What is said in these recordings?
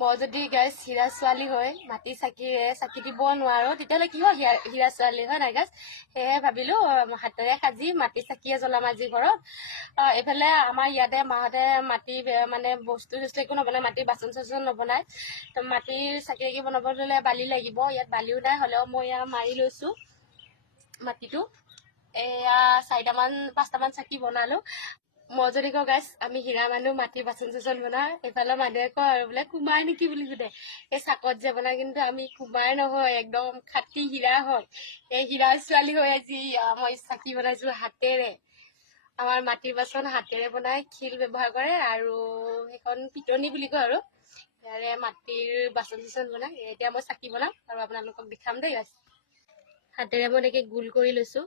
মই যদি গাইছ হীৰা ছোৱালী হৈ মাটি চাকিৰে চাকি দিব নোৱাৰো তেতিয়াহ'লে কি হয় হীৰা ছোৱালী হয় নাই গাইছ। সেয়ে ভাবিলো হাতেৰে সাজি মাটি চাকিয়ে জ্বলাম আজি ঘৰত। এইফালে আমাৰ ইয়াতে মাহঁতে মাটি মানে বস্তু চস্তু একো নবনায়, মাটিৰ বাচন চাচন নবনায়। তো মাটিৰ চাকি বনাব হ'লে বালি লাগিব, ইয়াত বালিও নাই। হ'লেও মই এয়া মাৰি লৈছোঁ মাটিটো। এয়া 4-5টামান চাকি বনালো। মই যদি কওঁ গাইছ আমি হীৰা মানুহ মাটিৰ বাচন চাচন বনাওঁ, এইফালে মানুহে কয় আৰু বোলে কুমাৰ নেকি বুলি সোধে। এই চাকত যে বনাই, কিন্তু আমি কুমাৰ নহয়, একদম খাটি হীৰা হয়। এই হীৰা ছোৱালী হৈ আজি মই চাকি বনাইছোঁ হাতেৰে। আমাৰ মাটিৰ বাচন হাতেৰে বনাই, শিল ব্যৱহাৰ কৰে আৰু সেইখন পিটনি বুলি কয় আৰু ইয়াৰে মাটিৰ বাচন চাচন বনাই। এতিয়া মই চাকি বনাম আৰু আপোনালোকক দেখাম দেই গাইছ। হাতেৰে মই এনেকৈ গোল কৰি লৈছোঁ।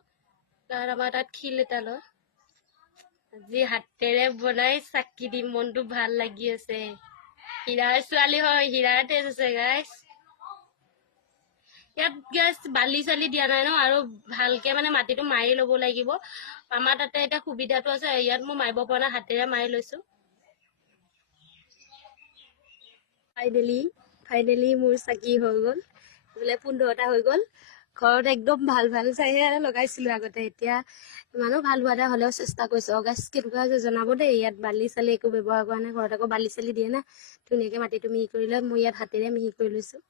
তাৰ আমাৰ তাত শিল এটা লয়, আজি হাতেৰে বনাই চাকি দিম, মনটো ভাল লাগি আছে। হীৰাৰ ছোৱালী হয়, হীৰাৰ তেজ আছে গাইছ। ইয়াত গাইছ বালি চালি দিয়া নাই ন, আৰু ভালকে মানে মাটিটো মাৰি ল'ব লাগিব। আমাৰ তাতে এতিয়া সুবিধাটো আছে, ইয়াত মই মাৰিব পৰা নাই, হাতেৰে মাৰি লৈছোঁ। ফাইনেলি মোৰ চাকি হৈ গ'ল, বোলে 15টা হৈ গ'ল। ঘৰত একদম ভাল চাইহে লগাইছিলোঁ আগতে, এতিয়া ইমানো ভাল হোৱা নাই, হ'লেও চেষ্টা কৰিছোঁ। গাইছ কেনেকুৱা হৈছে জনাব দেই। ইয়াত বালি চালি একো ব্যৱহাৰ কৰা নাই, ঘৰত আকৌ বালি চালি দিয়ে না। ধুনীয়াকৈ মাটিটো মিহি কৰি লৈ মই ইয়াত হাতেৰে মিহি কৰি লৈছোঁ।